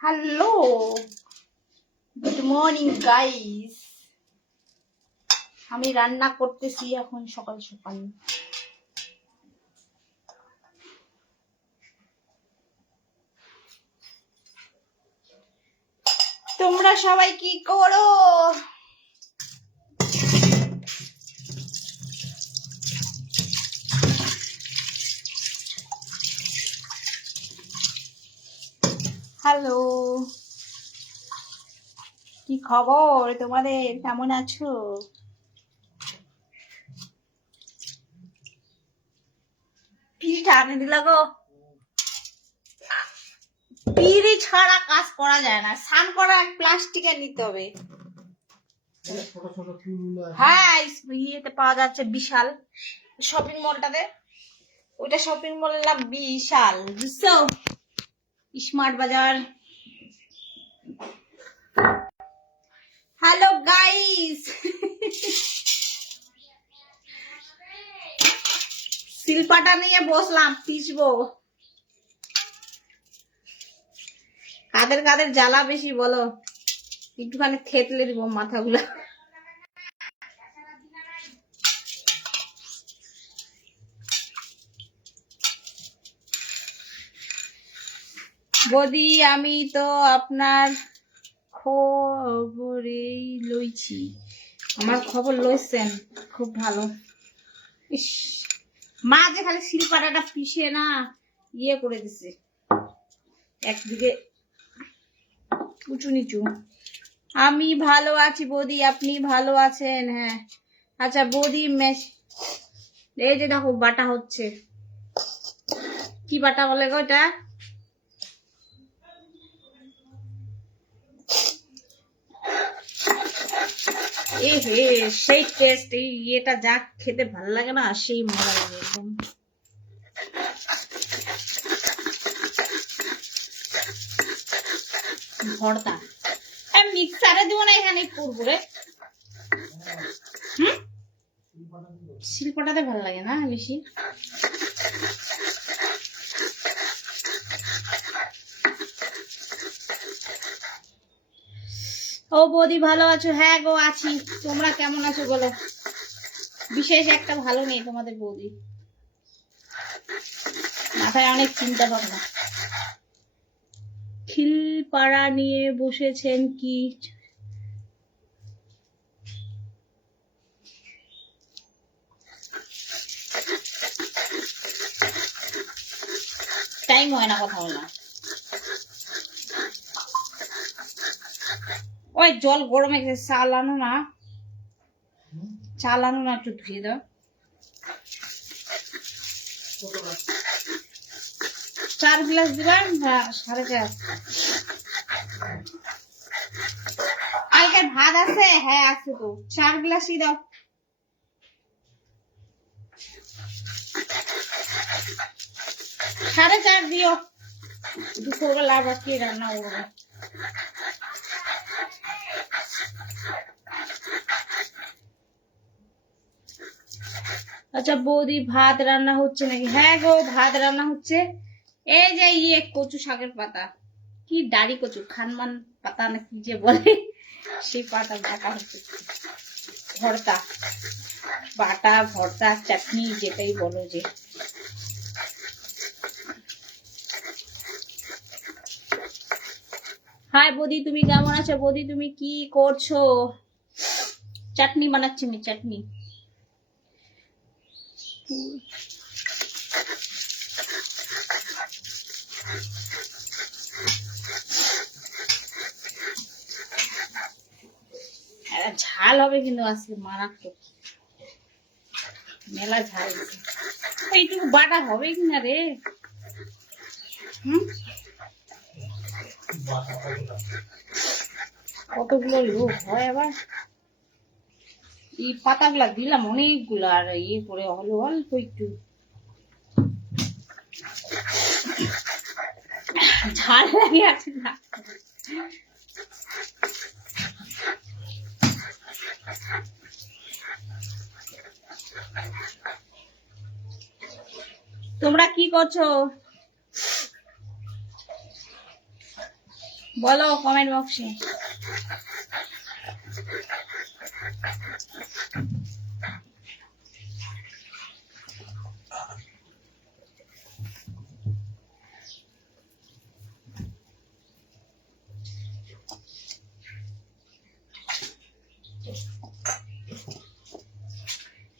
Hello, good morning guys. আমি রান্না করতেছি এখন সকাল সকাল। তোমরা সবাই কি করো? হ্যালো, কি খবর তোমাদের? কেমন আছো? পিঠা আনে দিলা গো। পিড়ি ছাড়া কাজ করা যায় না। স্নান করা প্লাস্টিকের নিতে হবে। হ্যাঁ, ইয়েতে পাওয়া যাচ্ছে বিশাল শপিং মলটাতে। ওইটা শপিং মলের নাম বিশাল, বুঝছো? স্মার্ট বাজার। হ্যালো গাইস, শিল্পাটা নিয়ে বসলাম, পিসবো। কাদের কাদের জ্বালা বেশি বলো? একটুখানি থেতলে দিব মাথাগুলা। বদি, আমি তো আপনার খবরেই লইছি। আমার খবর লইছেন, খুব ভালো। ইস, মা যে খালি শিলপাটাটা পিষে না ইয়ে করে দিছে, একদিকে উঁচু নিচু। আমি ভালো আছি বৌদি, আপনি ভালো আছেন? হ্যাঁ, আচ্ছা বৌদি, এই যে দেখো বাটা হচ্ছে। কি বাটা বলে গো এটা? সেই টেস্ট, এই ইয়েটা যা খেতে ভালো লাগে না, সেই মজা লাগে একদম। ভর্তা মিক্সারে দিব না, এখানে করবো রে। শিল্পটাতে ভালো লাগে না বেশি। ও বৌদি ভালো আছো? হ্যাঁ গো আছি। তোমরা কেমন আছো বলো? বিশেষ একটা ভালো নেই তোমাদের বৌদি, মাথায় অনেক চিন্তা ভাবনা। খিলপাড়া নিয়ে বসেছেন কি? টাইম হয় না কথা বলা। ওই জল গরমে চালানো না, চালানো না, একটু ধুয়ে দাও। 4 গ্লাস দিবেন? 4.5। কালকের ভাত আছে? হ্যাঁ আছে তো, 4 গ্লাসই দাও। 4.5 দিও। দুপুরবেলা আবার কি রান্না করবো? আচ্ছা বৌদি, ভাত রান্না হচ্ছে নাকি? হ্যাঁ গো, ভাত রান্না হচ্ছে। এই যে ইয়ে কচু শাকের পাতা, কি দাড়ি কচু, খানমান পাতা না কি যে বলে, সেই পাতা বাটা হচ্ছে। ভর্তা, বাটা, ভর্তা, চাটনি, যেটাই বলো যে। হাই বৌদি, তুমি কেমন আছো? বৌদি তুমি কি করছো? চাটনি বানাচ্ছি আমি, চাটনি। ঝাল হবে কিন্তু আজকে মারাত্মক, মেলা ঝাল। এইটুকু বাটা হবে কিনা রে? কতগুলো লোক হয় আবার। এই পাতাগুলা দিলাম অনেকগুলো, আর ইয়ে করে হলো অল্প একটু ঝাল লাগে আছে না। তোমরা কি করছো বলো কমেন্ট বক্সে।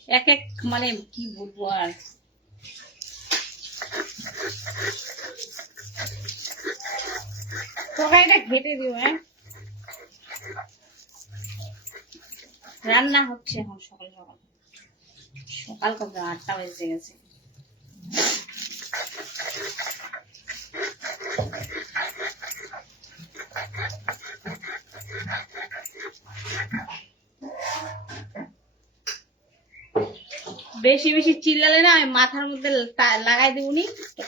এক এক মানে কি বলবো আর, তরকারিটা ঘেটে দিও। হ্যাঁ, রান্না হচ্ছে এখন সকাল সকাল, সকাল কত 8টা বেজে গেছে। বেশি বেশি চিল্লালে না মাথার মধ্যে লাগাই দিবনি,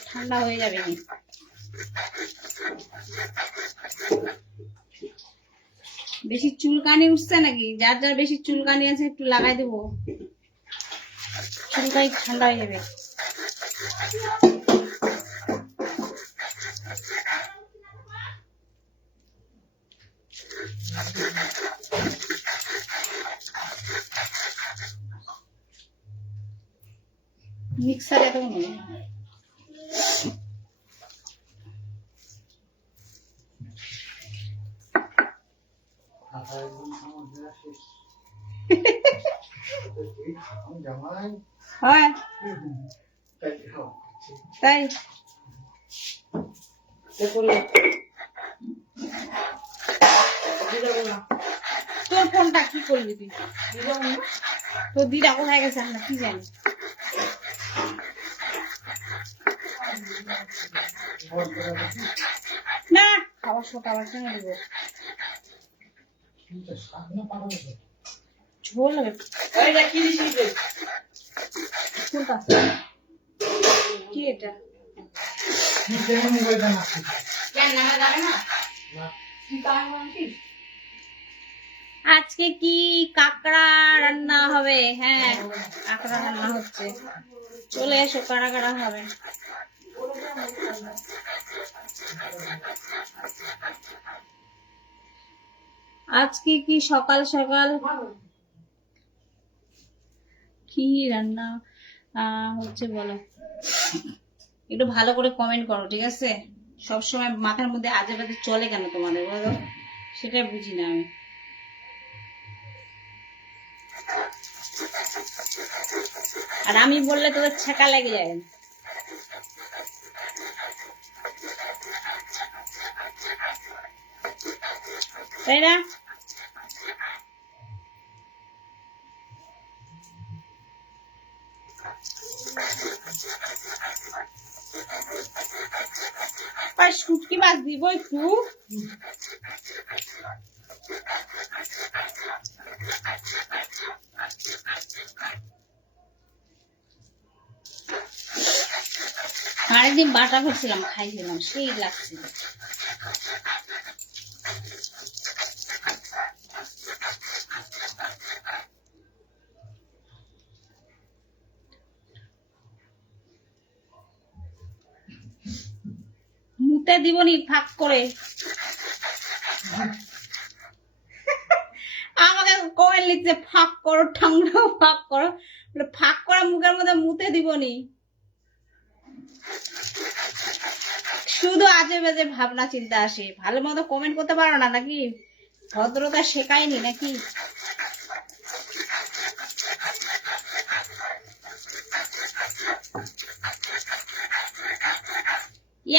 ঠান্ডা হয়ে যাবে। বেশি চুলকানি উঠছে নাকি? যার যার বেশি চুলকানি আছে একটু লাগাই দেবো, চুলকানি ঠান্ডা হয়ে যাবে। মিক্সার এত নয়, হয় তাই তোর ফোনটা কি করবি তুই? তোর দিদা কোথায় গেছে আমরা কি জানি। না খাবার শোক আবার সঙ্গে দিব, ঝোল হবে। কি এটা? আজকে কি কাঁকড়া রান্না হবে? হ্যাঁ কাঁকড়া রান্না হচ্ছে, চলে এসো, কারা কারা হবে। আজকে কি সকাল সকাল কি রান্না হচ্ছে বলো, একটু ভালো করে কমেন্ট করো ঠিক আছে। সবসময় মাথার মধ্যে আজে বাজে চলে কেন তোমাদের বলো, সেটা বুঝি না আমি। আর আমি বললে তোদের ছেঁকা লেগে যায়, তাই না? শুটকি মাছ দিব একটু, আরেকদিন বাটা করছিলাম খাইছিলাম, সেই লাগছিল। মুতে দিবনি ফাঁক করে, আমাকে কমেন্ট লিখছে ফাঁক করো ঠান্ডা ফাঁক করো, ফাঁক করা মুখের মধ্যে মুতে দিবনি। শুধু আজে বাজে ভাবনা চিন্তা আসে, ভালো মতো কমেন্ট করতে পারো না নাকি? ভদ্রতা শেখায়নি নাকি?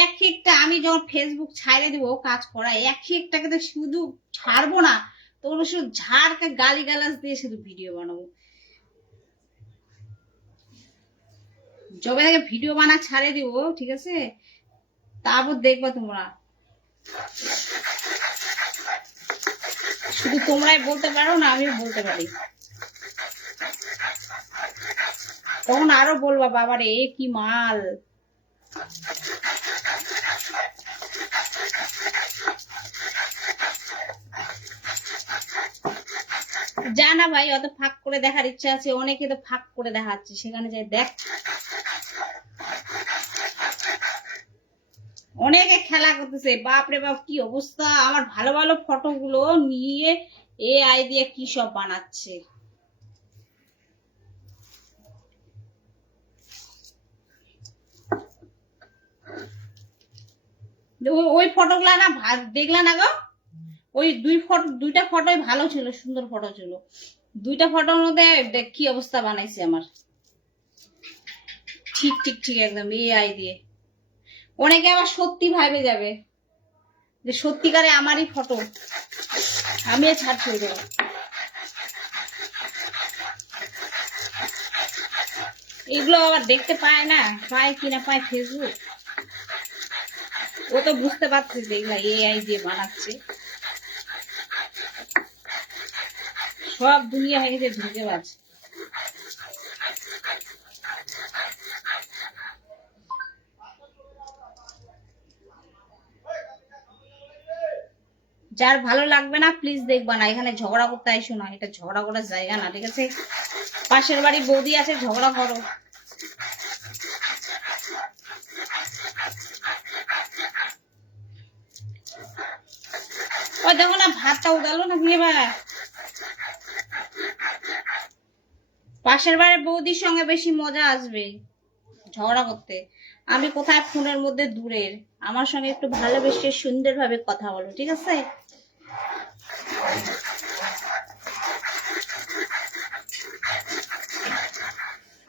এক একটা আমি যখন ফেসবুক ছাইড়ে দিব কাজ করা, এক একটাকে তো শুধু ছাড়বো না, তোমরা শুধু ঝাড়কে গালি গালাজ দিয়ে শুধু ভিডিও বানাবো। যবে থেকে ভিডিও বানা ছাড়ে দিব ঠিক আছে, তারপর দেখবা তোমরা। শুধু তোমরাই বলতে পারো না, আমিও বলতে পারি, তখন আরো বলবা বাবারে এ কি মাল। জানা ভাই, অত ফাঁক করে দেখার ইচ্ছা আছে, অনেকে তো ফাঁক করে দেখাচ্ছে, সেখানে যাই দেখ। অনেকে খেলা করতেছে, বাপরে বাপ কি অবস্থা। আমার ভালো ভালো ফটোগুলো নিয়ে এআই দিয়ে কি সব বানাচ্ছে। ওই ফটোগুলা না দেখলা না গো, ওই দুইটা ফটোই ভালো ছিল, সুন্দর ফটো ছিল। দুইটা ফটোর মধ্যে কি অবস্থা বানাইছে আমার। ঠিক ঠিক ঠিক একদম এআই দিয়ে। অনেকে আবার সত্যি ভাবে যাবে যে সত্যিকারে আমারই ফটো, আমি ছাড় ছেড়ে দেবো। এগুলো আবার দেখতে পায় না, পায় কিনা পায় ফেসবুক। ও তো বুঝতে পারছে যে এগুলা এআই দিয়ে বানাচ্ছে। সব দুনিয়া হয়ে গেছে ধুঁকেবাজ। যার ভালো লাগবে না প্লিজ দেখবা না, এখানে ঝগড়া করতে আইসো না, এটা ঝগড়া করার জায়গা না, ঠিক আছে? পাশের বাড়ি বৌদি আছে, ঝগড়া করো। ওই দেখো না ভাতটা উদালো না কিনে। পাশের বাড়ির বৌদির সঙ্গে বেশি মজা আসবে ঝগড়া করতে। আমি কোথায় ফোনের মধ্যে দূরের, আমার সঙ্গে একটু ভালোবেসে সুন্দরভাবে কথা বলো, ঠিক আছে?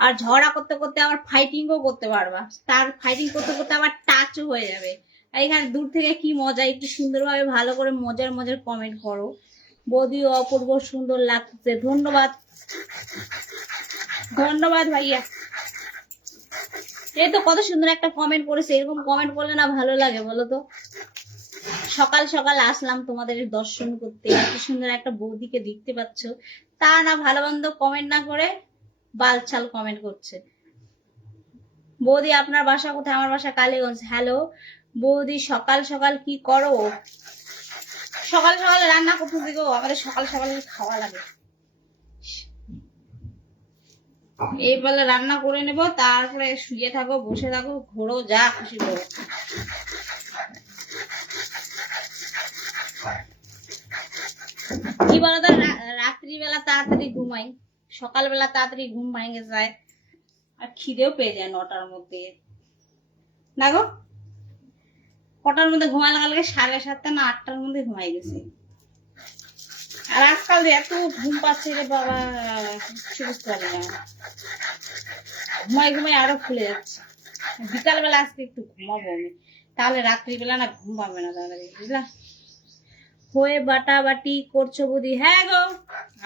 আর ঝগড়া করতে করতে আবার ফাইটিংও করতে পারবা, তার ফাইটিং করতে করতে আবার টাচও হয়ে যাবে। এখানে দূর থেকে কি মজা, একটু সুন্দরভাবে ভালো করে মজার মজার কমেন্ট করো। বৌদি অপূর্ব সুন্দর লাগছে, ধন্যবাদ ধন্যবাদ ভাইয়া। এই তো কত সুন্দর একটা কমেন্ট করেছে, এরকম কমেন্ট করলে না ভালো লাগে বলো তো? সকাল সকাল আসলাম তোমাদের দর্শন করতে, এত সুন্দর একটা বৌদিকে দেখতে পাচ্ছ, তা না ভালো মন্দ কমেন্ট না করে বালছাল কমেন্ট করছে। বৌদি আপনার বাসা কোথায়? আমার বাসা কালীগঞ্জ। হ্যালো বৌদি, সকাল সকাল কি করো? সকাল সকাল রান্না করতেছি গো, আমাদের সকাল সকাল খাওয়া লাগে। এই বলে রান্না করে নেব, তারপরে শুয়ে থাকো, বসে থাকো, ঘোরো, যা খুশি করো। কি বলতো, রাত্রিবেলা তাড়াতাড়ি ঘুমাই, সকালবেলা তাড়াতাড়ি ঘুম ভেঙে যায়, আর খিদেও পেয়ে যায় 9টার মধ্যে। না গো, কটার মধ্যে ঘুমাই লাগালে 7:30 না 8টার মধ্যে ঘুমাই গেছে। আর আজকাল যে এত ঘুম পাচ্ছে রে বাবা, কিছু বুঝতে পারি না। ঘুমাই ঘুমাই আরো ফুলে যাচ্ছে। বিকালবেলা আজকে একটু ঘুমাবো আমি, তাহলে রাত্রিবেলা না ঘুম পাবে না তাড়াতাড়ি, বুঝলা? হয়ে বাটাবাটি করছো বৌদি? হ্যাঁ গো,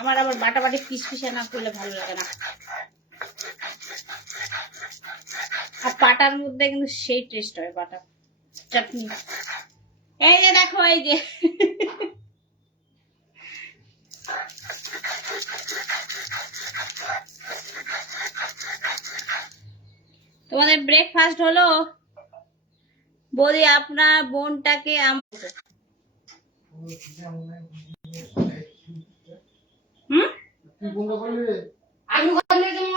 আমার আবার বাটাবাটি পিস পিসে না করলে ভালো লাগে না। আর পাটার মধ্যে কিন্তু সেই টেস্ট হয় বাটা চাটনি। এই যে দেখো, এই যে তোমাদের ব্রেকফাস্ট হলো? বৌদি আপনার বোনটাকে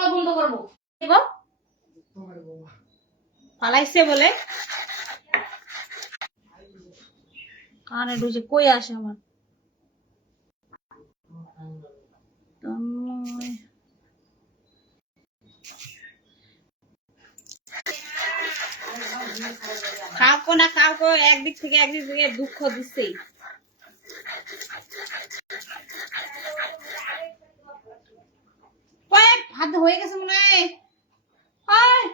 বন্ধ করবো পালাইছে বলে কানে ঢুকে কই আসে আমার। কাউকে না কাউকে একদিক থেকে দুঃখ দিচ্ছেই। ভাত হয়ে গেছে মনে হয়।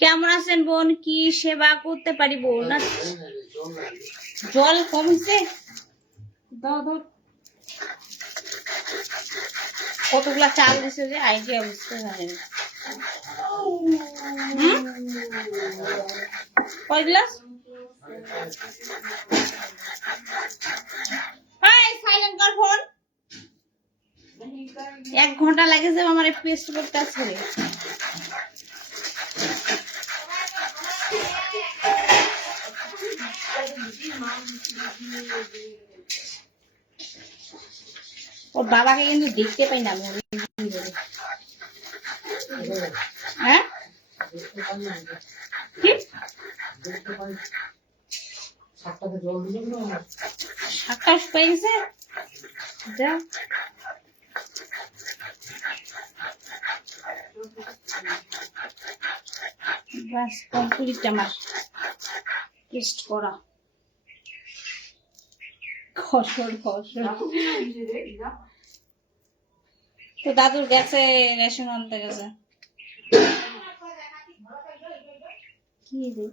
কেমন আছেন বোন, কি সেবা করতে পারি বোন? জল কমছে, দাও দাও। কতগুলা চাল দিছে যে আইডিয়া বুঝতে পারি না। কয় গ্লাস? সাইলেন্ট কর ফোন। 1 ঘন্টা লাগেছে আমার পেস্ট করতে আসলে। বাবাকে কিন্তু দেখতে পাই না আমি অনেকদিন ধরে। হ্যাঁ কি 7টা শুকাই গেছে যা বাস কমপ্লিট আমার টেস্ট করা খসর খসর তো দাদুর গেছে রেশন আনতে গেছে কি রে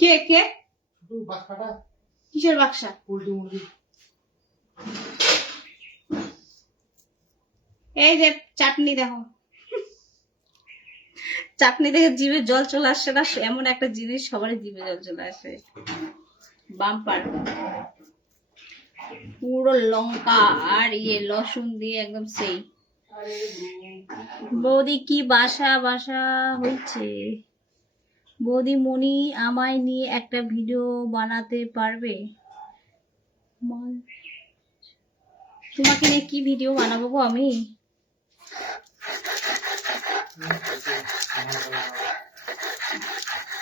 কে কে কিসের বাক্সা এই যে চাটনি দেখো চাটনি দেখে জিভে জল চলে আসছে না এমন একটা জিনিস সবারই জিভে জল চলে আসে বাম্পার পুরো লঙ্কা আর লসুন দিয়ে একদম সেই বৌদি কি বাসা বাসা হয়েছে বৌদি মনি আমায় নিয়ে একটা ভিডিও বানাতে পারবে তোমাকে নিয়ে কি ভিডিও বানাবো গো আমি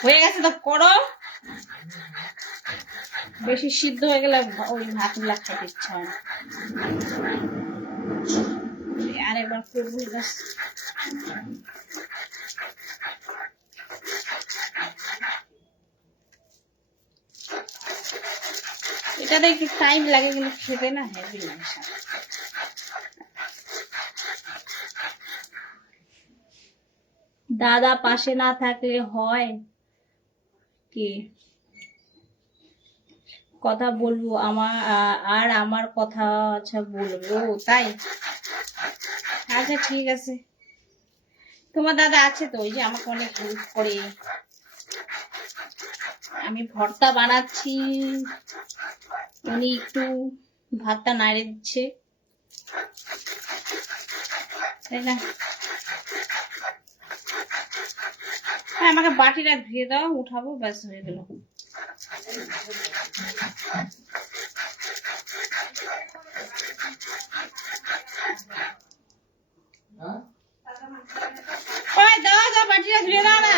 হয়ে গেছে তো করো বেশি সিদ্ধ হয়ে গেলে ওই ভাতগুলা খাইতে ইচ্ছা হয় আরেকবার করবো বাস এটাতে একটু টাইম লাগে কিন্তু খেতে না হেভি লাগে দাদা পাশে না থাকলে হয় কি কথা বলবো আমার কথা আচ্ছা বলবো তাই আচ্ছা ঠিক আছে তোমার দাদা আছে তো ওই যে আমাকে অনেক হেল্প করে আমি ভর্তা বানাচ্ছি উনি একটু ভাতটা নাড়ে দিচ্ছে তাই না হ্যাঁ আমাকে বাটিটা ধুয়ে দাও উঠাবো ব্যাস হয়ে গেল দাও দাও বাটিটা ধুয়ে দাও না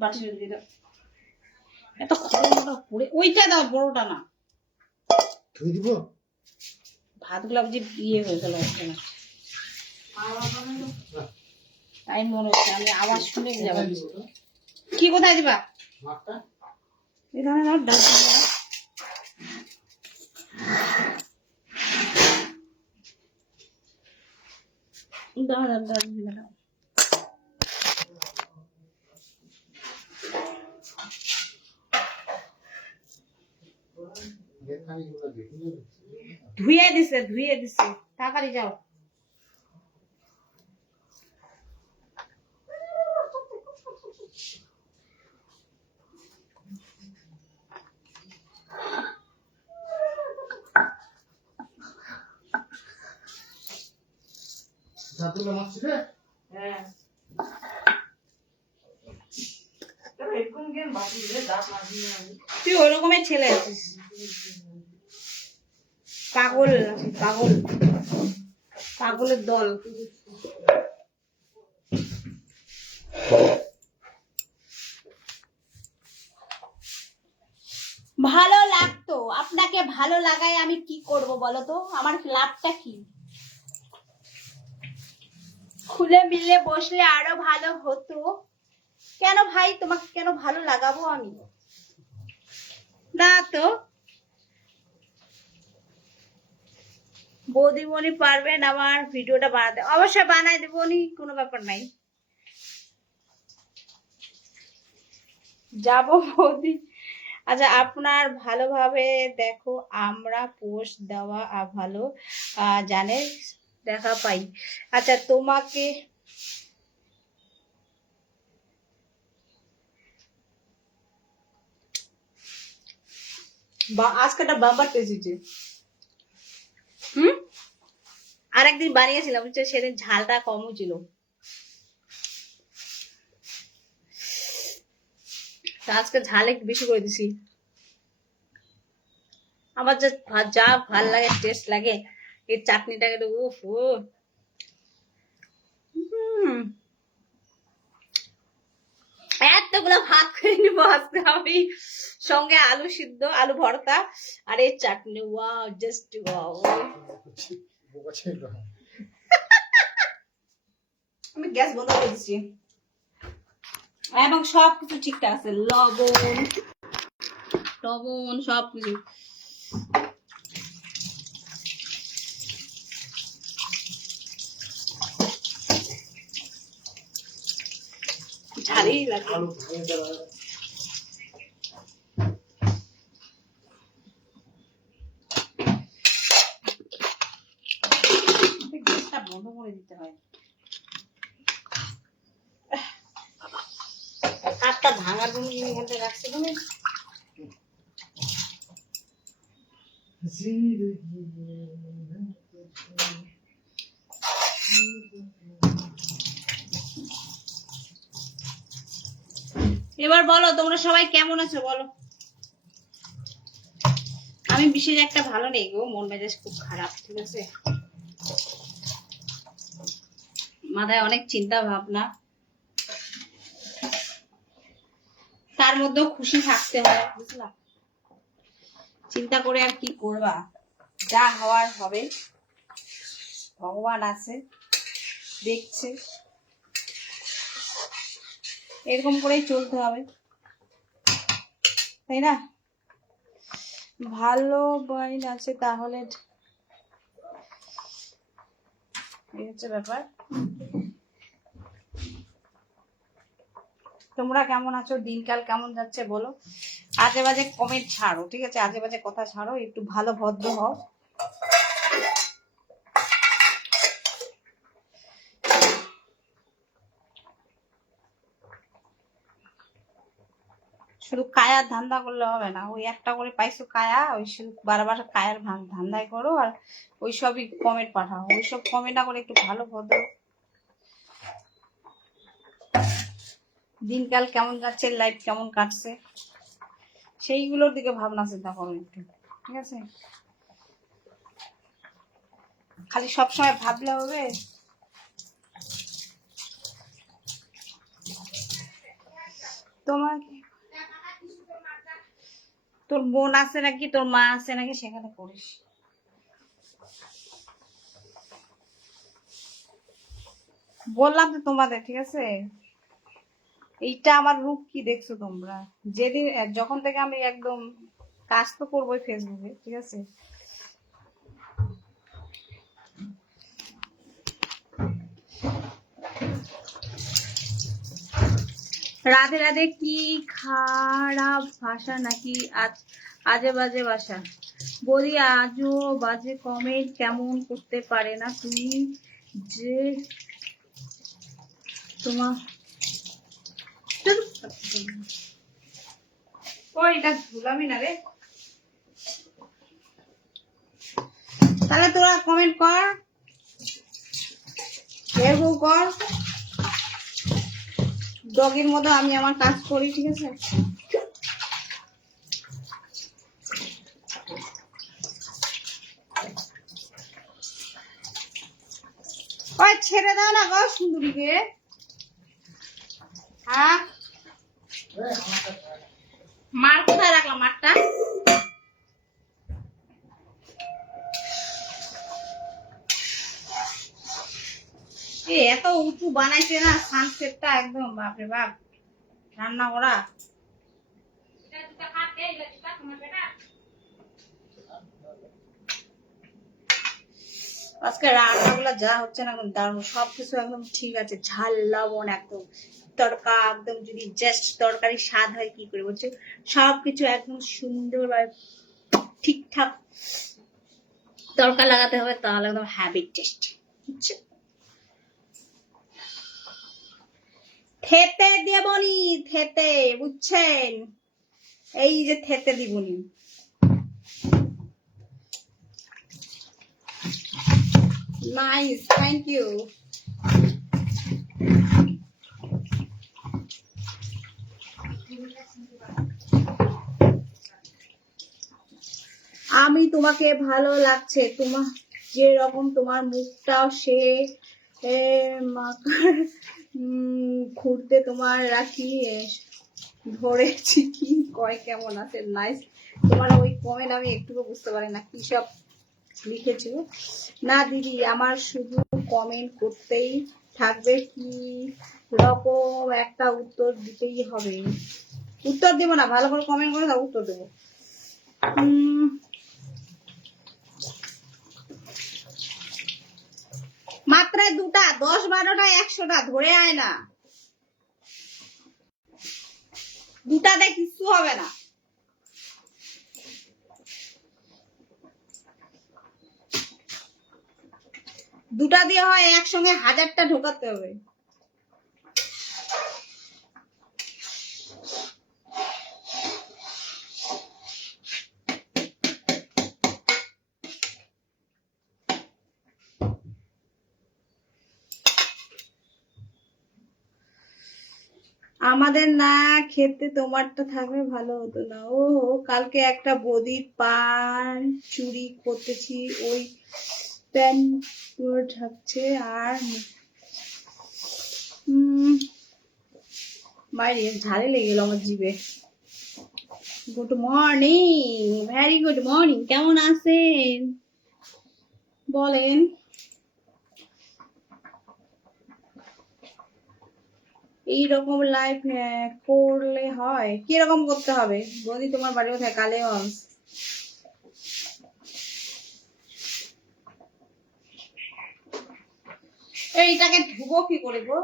বাটিটা ধুয়ে দাও এত খড়টা পড়ে ওইটা দাও বড়টা না ধুয়ে দিব ভাতগুলো যে ইয়ে হয়ে গেল তাই মনে হচ্ছে আমি আওয়াজ শুনে যাবো কি কোথায় দিবা এখানে ডাল দাও দাও দাও দাও ধুয়ে দিছে তাড়াতাড়ি যাও হ্যাঁ তুই ওরকমের ছেলে আছিস পাগল পাগল পাগলের দল ভালো লাগতো আপনাকে ভালো লাগায় আমি কি করব বলো তো আমার লাভটা কি খুলে মিলে বসলে আরো ভালো হতো কেন ভাই তোমাকে কেন ভালো লাগাবো আমি না তো বৌদিমণি পারবেন আমার ভিডিওটা বানাতে অবশ্যই বানাই দেবো নি কোনো ব্যাপার নাই যাবো বৌদি আচ্ছা আপনার ভালোভাবে দেখো আমরা পোস্ট দেওয়া ভালো জানে দেখা পাই আচ্ছা তোমাকে আজকে একটা বাম্পার পেয়েছে হুম, আর একদিন বানিয়েছিলাম বুঝছো, সেদিন ঝালটা কমও ছিল, আজকে ঝাল একটু বেশি করে দিছি। আমার যা ভাল লাগে, টেস্ট লাগে এই চাটনিটাকে, উফ ও। এতগুলো ভাত খেয়ে নিবো আজকে আমি, সঙ্গে আলু সিদ্ধ, আলু ভর্তা আর এই চাটনি, ওয়াও জাস্ট ওয়াও। আমি গ্যাস বন্ধ করে দিচ্ছি এবং সবকিছু ঠিকঠাক আছে, লবণ টবণ সবকিছু। ঝালই লাগে। গ্যাসটা বন্ধ করে দিতে হয়। হাতটা ভাঙার জন্য এখানটা রাখছি তুমি। এবার বলো তোমরা সবাই কেমন আছো বলো। আমি বিশেষ একটা ভালো নেই গো, মন মেজাজ খুব খারাপ, ঠিক আছে, মাথায় অনেক চিন্তা ভাবনা, তার মধ্যেও খুশি থাকতে হয় বুঝলা। চিন্তা করে আর কি করবা, যা হওয়ার হবে, ভগবান আছে দেখছে, এরকম করেই চলতে হবে, তাই না। ভালো বাইন আছে তাহলে, এই হচ্ছে ব্যাপার। তোমরা কেমন আছো, দিনকাল কেমন যাচ্ছে বলো। আজে বাজে কমেন্ট ছাড়ো, ঠিক আছে, আজে বাজে কথা ছাড়ো, একটু ভালো ভদ্র হও। শুধু কায়ার ধান্দা করলে হবে না, ওই একটা করে পাইছো কায়া, ওই শুধু বারবার কায়ার ধান্দাই করো আর ওই সবই কমেন্ট পাঠাও, ওই সব কমেন্ট না করে একটু ভালো ভদ্র। দিনকাল কেমন যাচ্ছে, লাইফ কেমন কাটছে, সেইগুলোর দিকে ভাবনা চিন্তা করো একটু, ঠিক আছে। খালি সবসময় ভাবলে হবে। তোমাকে তোর বোন আছে নাকি, তোর মা আছে নাকি, সেখানে করিস। বললাম তো তোমাদের, ঠিক আছে, এইটা আমার রূপ কি দেখছো তোমরা। যেদিন যখন থেকে আমি একদম কাজ তো করবোই ফেসবুকে, ঠিক আছে, রাধে রাধে কি খারাপ ভাষা নাকি, আজে বাজে ভাষা বলি, আজও বাজে কমেন্ট কেমন করতে পারে না তুমি, যে তোমার এটা ঝুলামি না রে। তাহলে তোরা কমেন্ট কর, এরকম কর, ডগের মতো আমি আমার কাজ করি, ঠিক আছে। ওই ছেড়ে দাও না গো সুন্দরীকে, হ্যাঁ। মার কোথায় রাখলাম, মারটা এত উঁচু বানাইছে না, সানসেটটা একদম বাপরে বাপ, রান্না করা। আজকে রান্নাগুলো যা হচ্ছে না, দারুণ, সবকিছু একদম ঠিক আছে, ঝাল লবণ একদম, তড়কা একদম, যদি জাস্ট তরকারি স্বাদ হয় কি করে বলছো, সবকিছু একদম সুন্দর আর ঠিকঠাক তড়কা লাগাতে হবে, তাহলে একদম হ্যাভি টেস্ট, বুঝছো। থেতে দেবনি, থেতে, বুঝছেন, এই যে থেতে দিবনি। Nice, thank you. আমি তোমাকে ভালো লাগছে, তোমার যেরকম তোমার মুখটাও সে মাকার ঘুরতে তোমার রাখি ধরেছি। কি কয় কেমন আছে? নাইস। তোমার ওই কমেন্ট আমি একটুকু বুঝতে পারি না কি সব লিখেছো। না দিদি, আমার শুধু কমেন্ট করতেই থাকবে, কি রকম একটা উত্তর দিতেই হবে। উত্তর দেবো না, ভালো করে কমেন্ট করে তার উত্তর দেবো। মাত্র দুটা, 10, 12টা, 100টা ধরে আয় না, দুটাতে কিছু হবে না। দুটা দিয়ে হয় একসঙ্গে 1000টা ঢোকাতে হবে। আমাদের না খেতে তোমারটা থাকলে ভালো হতো না। ও কালকে একটা বদির পান চুরি করতেছি, ওই প্যান্ট ঢাকছে আর বাইরে ঝালে লেগে গেল আমার জিভে। Good morning, very good morning. কেমন আছেন বলেন? এইরকম লাইফ করলে হয়? কিরকম করতে হবে বৌদি? তোমার বাড়ি কোথায়? কালীগঞ্জ। এইটাকে ধুবো কি করে গো?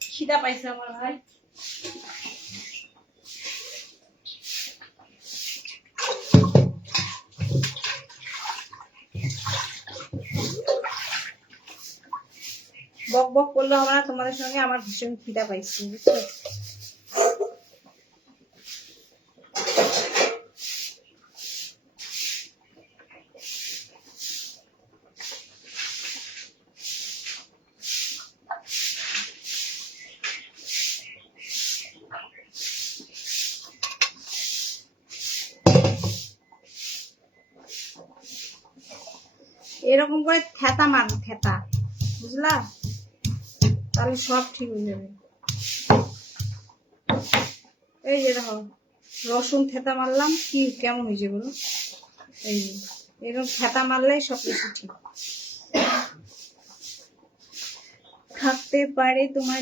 খিদা পাইছে আমার ভাই। বক বক করলে হবে না তোমাদের সঙ্গে, আমার ভীষণ খিদা পাইছে, বুঝছো? এরকম করে থেতা মার, থেতা, বুঝলা? তাহলে সব ঠিক হয়ে যাবে। এই যে দেখো, রসুন থেতা মারলাম, কি কেমন হয়েছে বলো? এই যে এরকম থেতা মারলে সব কিছু ঠিক থাকতে পারে তোমার।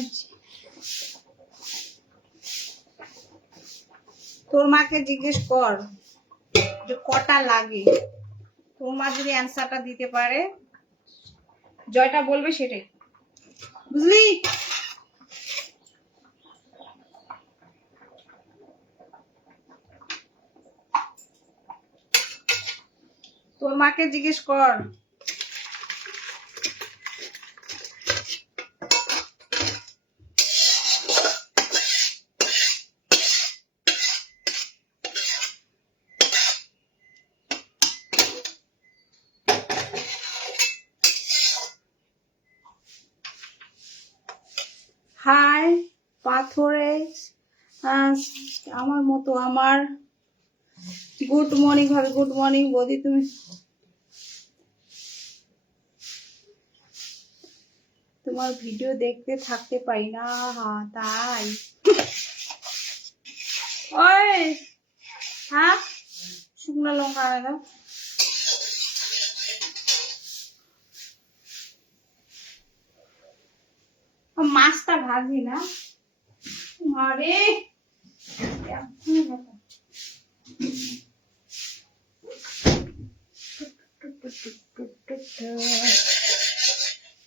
তোর মাকে জিজ্ঞেস কর যে কটা লাগে। তোর মা যদি অ্যান্সারটা দিতে পারে, জয়টা বলবে সেটাই, বুঝলি? তোর মাকে জিজ্ঞেস কর। হাই পাথরে আমার মতো, আমার গুড মর্নিং ভাবে। গুড মর্নিং বৌদি, তুমি তোমার ভিডিও দেখতে থাকতে পারি না। হ্যাঁ তাই। ওই হ্যাঁ, শুকনো লঙ্কা দাও। মাছটা ভাজি না আরে,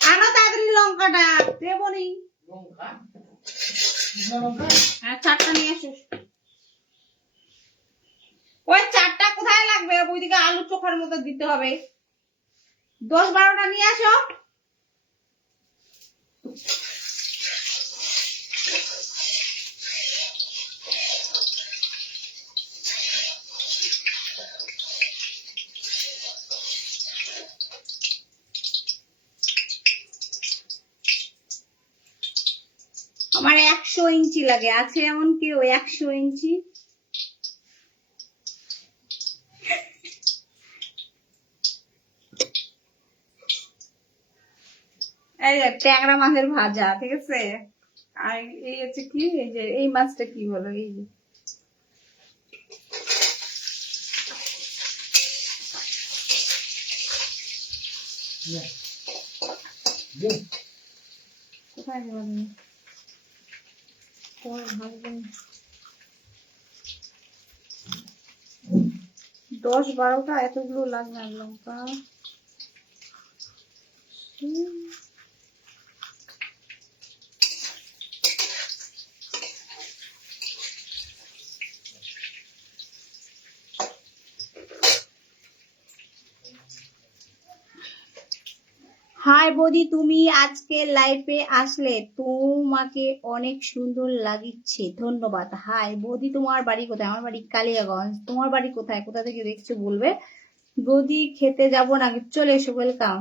আনো তাড়াতাড়ি লঙ্কাটা দেবনি। হ্যাঁ, 4টা নিয়ে আসো। ওই 4টা কোথায় লাগবে? ওইদিকে আলু চোখার মতো দিতে হবে। 10, 12টা নিয়ে আসো। আমার 100 ইঞ্চি লাগে, আছে এমন কেউ 100 ইঞ্চি? এই যে ট্যাংরা মাছের ভাজা, ঠিক আছে। আর এই হচ্ছে কি, এই যে এই মাছটা কি বলো, এই যে কোথায় গেল? 10-12টা এতগুলো লাগবে না লঙ্কা। হাই বৌদি, তুমি আজকে লাইভে আসলে, তোমাকে অনেক সুন্দর লাগিচ্ছে, ধন্যবাদ। হাই বৌদি, তোমার বাড়ি কোথায়? আমার বাড়ি কালিয়াগঞ্জ। তোমার বাড়ি কোথায়, কোথা থেকে দেখছো বলবে। বৌদি খেতে যাবো নাকি? চলে এসো, ওয়েলকাম।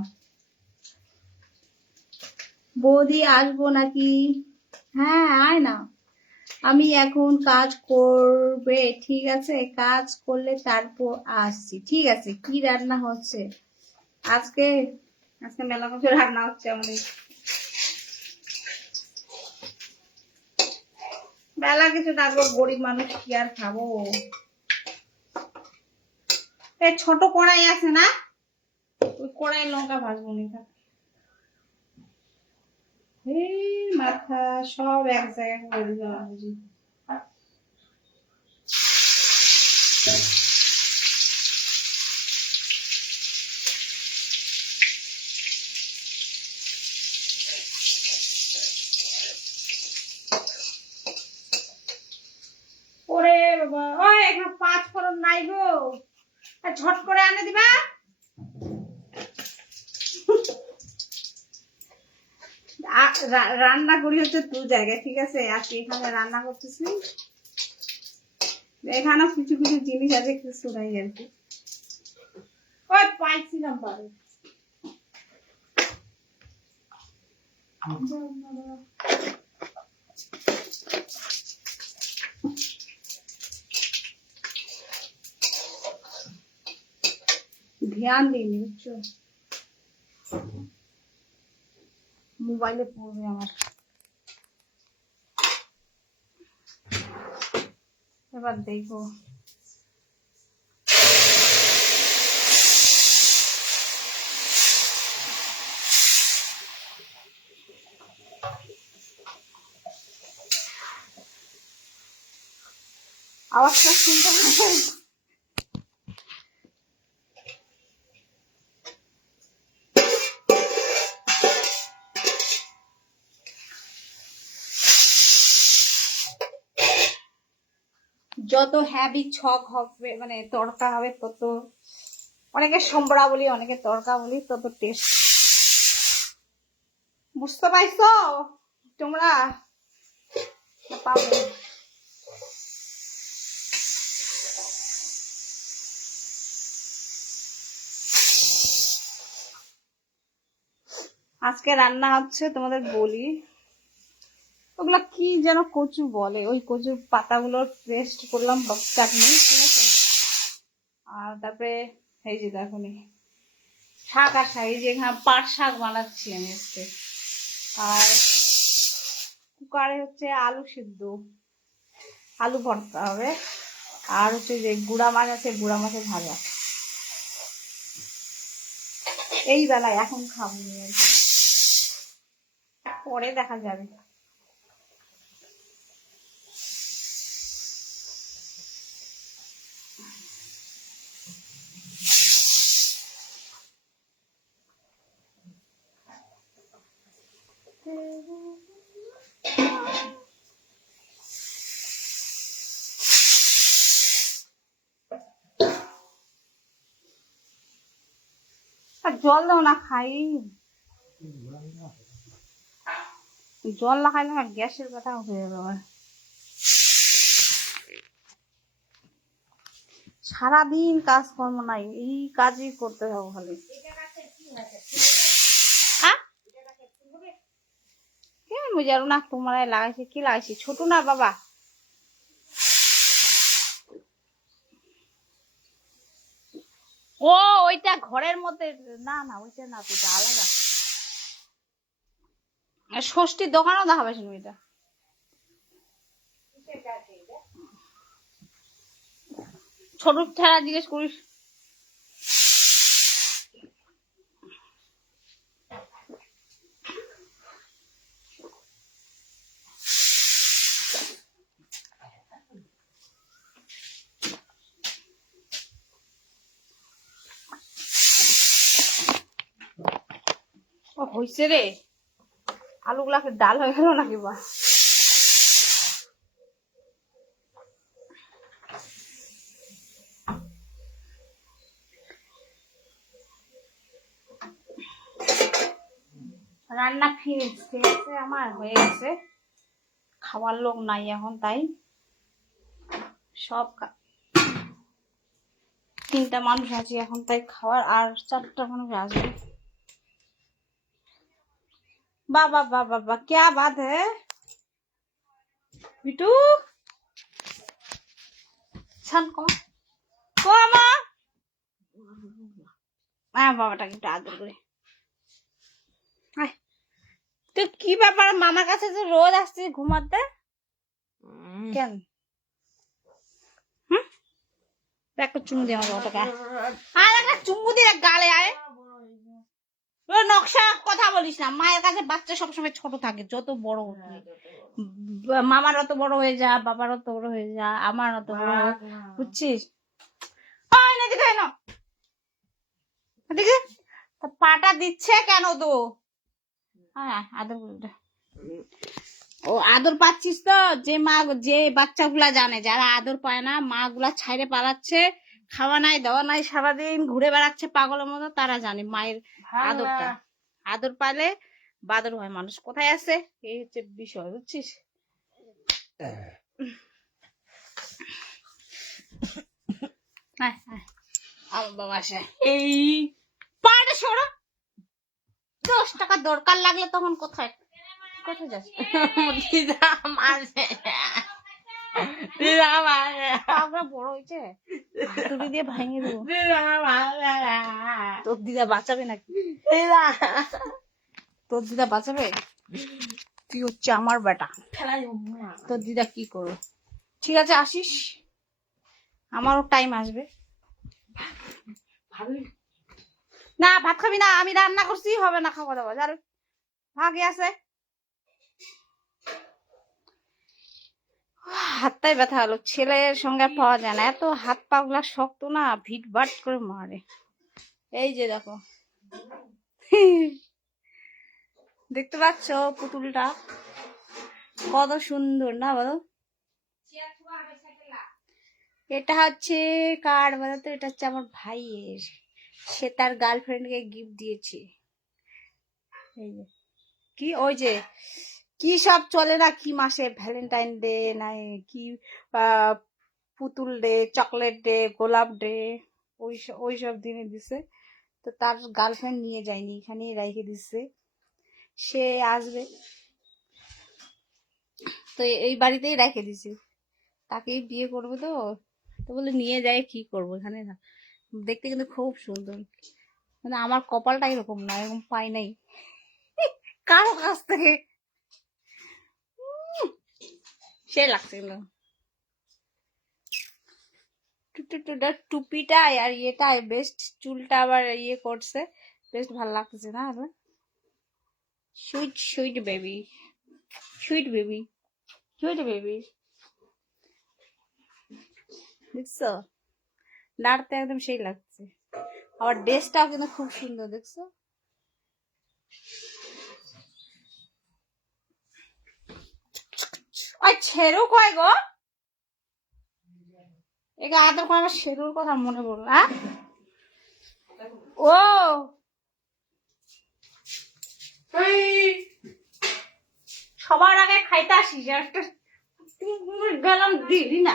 বৌদি আসবো নাকি? হ্যাঁ আয় না, আমি এখন কাজ করবে, ঠিক আছে, কাজ করলে তারপর আসছি, ঠিক আছে। কি রান্না হচ্ছে আজকে? আজকে মেলা কিছু রান্না হচ্ছে আমাদের, মেলা কিছু রাখবো, গরিব মানুষ কি আর খাবো। এই ছোট কড়াই আছে না, ওই কড়াই লঙ্কা ভাজবো নি। এই মাথা সব এক জায়গায় করে দেওয়া বুঝি। ওরে বাবা, ওই এখন 5 ফোড়ন নাই গো, আর ঝট করে আনে দিবা। রান্না করি হচ্ছে 2 জায়গায়, ঠিক আছে। আজকে এখানে রান্না করতেছি, এখানে কিছু কিছু জিনিস আছে, কিছু নাই আর কি। ওই পাইছিলাম পারে, ধ্যান দিইনি বুঝছো, মোবাইলে পড়বে আমার। এবার দেখো, আওয়াজটা শুনতে পাচ্ছেন? যত হ্যাভি ছক হবে, মানে তড়কা হবে, তত, অনেকে সম্বরা বলি, অনেকে তড়কা বলি, তত টেস্ট। বুঝতে পাইছো তোমরা? পাবো। আজকে রান্না হচ্ছে, তোমাদের বলি, ওগুলা কি যেন কচু বলে, ওই কচুর পাতাগুলোর পেস্ট করলাম, চাটনি, ঠিক আছে। আর তারপরে এই যে দেখো শাক, আর শাক, এই যে এখানে পাট শাক বানাচ্ছি আমি আজকে। আর কুকারে হচ্ছে আলু সিদ্ধ, আলু ভর্তা হবে। আর হচ্ছে যে গুড়া মাছ আছে, গুড়া মাছের ভাজা। এই বেলায় এখন খাবো আর কি, পরে দেখা যাবে। আর জল দাও না, খাই। জল না খাইলে না গ্যাসের ব্যথা হয়ে যাবে আমার। সারাদিন কাজকর্ম নাই, এই কাজই করতে হবে খালি। মুই জানো না তোমার লাগাইছে কি লাগাইছি, ছোট না বাবা। ও ওইটা ঘরের মধ্যে, না না ওইটা না, ওইটা আলাদা। ষষ্ঠীর দোকানও দেখাবে শুনি এটা। ছোট ঠেলা জিজ্ঞেস করিস। ও হইছে রে, আলুগুলাকে ডাল হয়ে গেল নাকি বা। রান্না ফিনিশ, ঠিক আছে, আমার হয়ে গেছে। খাওয়ার লোক নাই এখন, তাই সব 3টা মানুষ আছে এখন, তাই খাওয়ার আর 4টা মানুষ আসবে। বাবা বাবা বাবা क्या बात है बिटू, छन को মা বাবাটাকে একটু আদর করে। তো কি ব্যাপার, মামার কাছে যে রোজ আসছিস ঘুমাতে কেন? একটা চুমু দিয়ে আমার বাবাটাকে, আর একটা চুমু দিয়ে গালে আয়। নকশা কথা বলিস না, মায়ের কাছে বাচ্চা সবসময় ছোট থাকে, যত বড় মামার অত বড় হয়ে যা, বাবার অত বড় হয়ে যা, আমার অত বড়, বুঝছিস? পাটা দিচ্ছে কেন তো? হ্যাঁ আদর, ও আদর পাচ্ছিস তো? যে মা, যে বাচ্চাগুলা জানে, যারা আদর পায় না, মা গুলা ছাইরে পালাচ্ছে, খাওয়া নাই দেওয়া নাই, সারাদিন ঘুরে বেড়াচ্ছে পাগলের মতো, তারা জানে মায়ের আদরটা। আদর পাইলে বাদর হয় মানুষ। কোথায় আছে এই হচ্ছে বিষয়, বুঝছিস? আমার বাবা আসে, এই পাটা সরো। 10 টাকা দরকার লাগলে তখন কোথায় কোথায় যাস? বড় হয়েছে, হাতুড়ি দিয়ে ভাঙে দেবো। তোর দিদা বাঁচাবে নাকি? তোর দিদা বাঁচাবে? তুই হচ্ছে আমার বেটা, তোর দিদা কি করবে? ঠিক আছে আসিস, আমারও টাইম আসবে। না ভাত খাবি না, আমি রান্না করছি, হবে না খাওয়া দাওয়া, যার ভাগে আছে। হাতটাই ব্যথা হলো, ছেলের সঙ্গে পাওয়া যায় না, এত হাত পা গুলা শক্ত না, ভিট বাট করে মারে। এই যে দেখো, দেখতে পাচ্ছ পুতুলটা কত সুন্দর না বলো? এটা হচ্ছে কার বলতো? এটা হচ্ছে আমার ভাইয়ের, সে তার গার্লফ্রেন্ডকে গিফট দিয়েছে। এই যে কি, ওই যে কি সব চলে না, কি মাসে ভ্যালেন্টাইন ডে নাই কি, পুতুল ডে, চকলেট ডে, গোলাপ ডে, ওই সব দিনে দিছে। তো তার গার্লফ্রেন্ড নিয়ে যায়নি, এখানে রেখে দিচ্ছে, সে আসবে তো এই বাড়িতেই রেখে দিছে, তাকেই বিয়ে করবে। তো তো বলে নিয়ে যায়, কি করবো এখানে, দেখতে কিন্তু খুব সুন্দর, মানে আমার কপালটা এরকম না, এরকম পাই নাই কারো কাছ থেকে। সে লাগছে কিন্তু টুপিটা আর ইয়েটা বেস্ট, চুলটা আবার ইয়ে করছে, বেস্ট ভালো লাগতেছে না? Sweet sweet baby, sweet baby, sweet baby, দেখছো নাড়তে একদম সেই লাগছে। আবার ড্রেসটাও কিন্তু খুব সুন্দর, দেখছো? ওই ছেড়ু কয় গো, একে আদর করে আমার শেরুর কথা মনে পড়লো। ও সবার আগে খাইতে আসিস, একটা গেলাম দিলি না,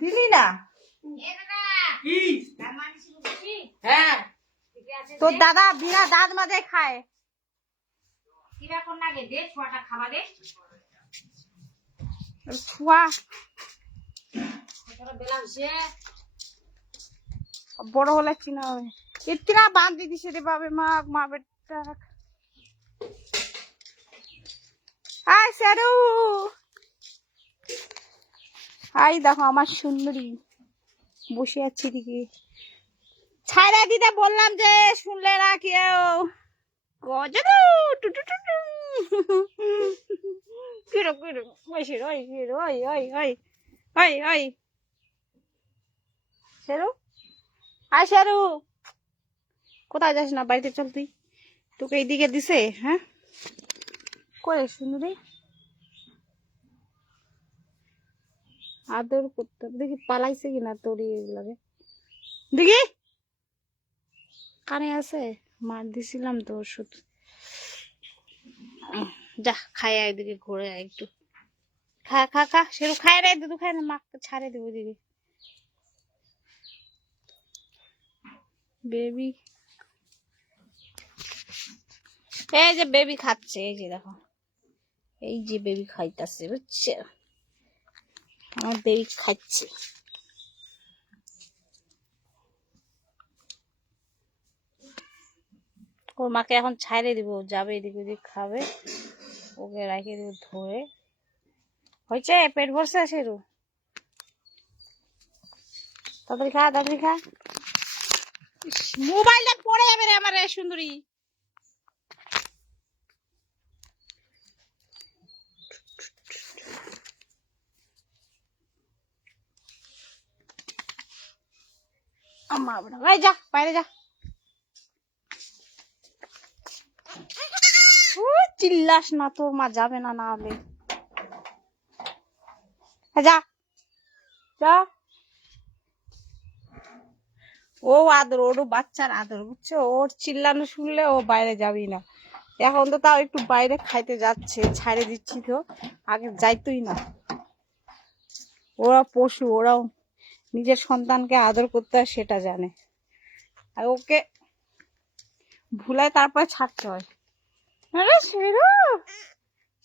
দিলি না। হ্যাঁ তোর দাদা বিনা দাঁত মাঝে খায়। কিরকম লাগে দে ছোয়াটা খাবা দে ছোয়া বেলা হচ্ছে বড় হলে কিনা হবে ইতনা বাঁধি দিছে রে বাবে মা বেটা আয় সারু আই দেখো আমার সুন্দরী বসে আছি দিকে ছাইরা দিতে বললাম যে শুনলে না কেউ গজরু টুটু টুটু কিরো কিরো ওই শিরো ওই শিরো ওই ওই ওই ওই ওই শেরু আয় শেরু কোথায় যাস না বাড়িতে চল তুই তোকে এইদিকে দিছে হ্যাঁ করে সুন্দরী আদর করতে দেখি পালাইছে কিনা তোর লাগে দেখি কানে আছে মার দিছিলাম তো ওষুধ যা খায় এদিকে ঘুরে একটু খা খা খা সেরু খায় রে দুধু খায় না মাকে ছাড়ে দেবো দিদি বেবি এই যে বেবি খাচ্ছে এই যে দেখো এই যে বেবি খাইতেছে বুঝছে আমার বেবি খাচ্ছে ওর মাকে এখন ছাইড়ে দিব যাবে এদিক ওদিক খাবে ওকে রাখে দিব ধরে হয়েছে পেট ভরছে সেরু তাড়াতাড়ি খা তাড়াতাড়ি খা মোবাইলটা পড়ে যাবে রে আমার সুন্দরী আমার ভাই যা বাইরে যা চিল্লাস না তোর মা যাবে না না হলে যা যা ও আদর ওরও বাচ্চার আদর বুঝছো ওর চিল্লানো শুনলে ও বাইরে যাবি না এখন তো তাও একটু বাইরে খাইতে যাচ্ছে ছাড়ে দিচ্ছি তো আগে যাইতোই না ওরা পশু ওরাও নিজের সন্তানকে আদর করতে হয় সেটা জানে আর ওকে ভুলায় তারপরে ছাড়তে হয় আরে শেরু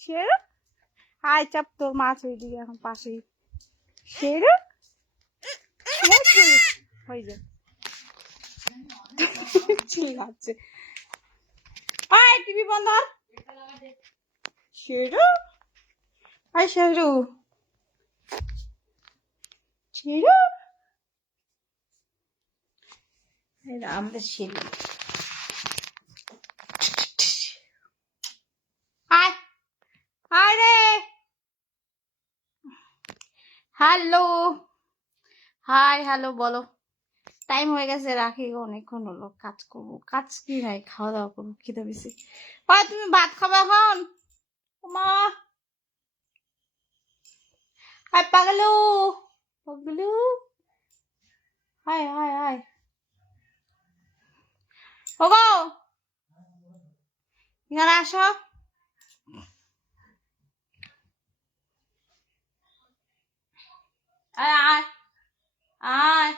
শেরু আয় চাপ তোর মাছ ওইদিকে এখন পাশেই শেরু হয়ে যায় চিল্লাচ্ছে আয় টিভি বন্ধ শেরু আয় শেরু শেরু আমাদের শেরু আয় আয় রে হ্যালো হাই হ্যালো বলো টাইম হয়ে গেছে রাখি অনেকক্ষণ হলো কাজ করবো কাজ কি নাই খাওয়া দাওয়া করবো খিদে বেশি হয় তুমি ভাত খাবে এখন মা হাই পাগলু পাগলু হাই হাই হাই ওগো এখানে আসো আয় আয় আয়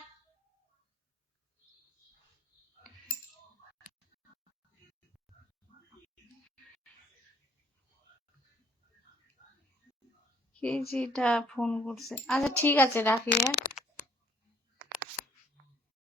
কেজিটা ফোন করছে আচ্ছা ঠিক আছে রাখি হ্যাঁ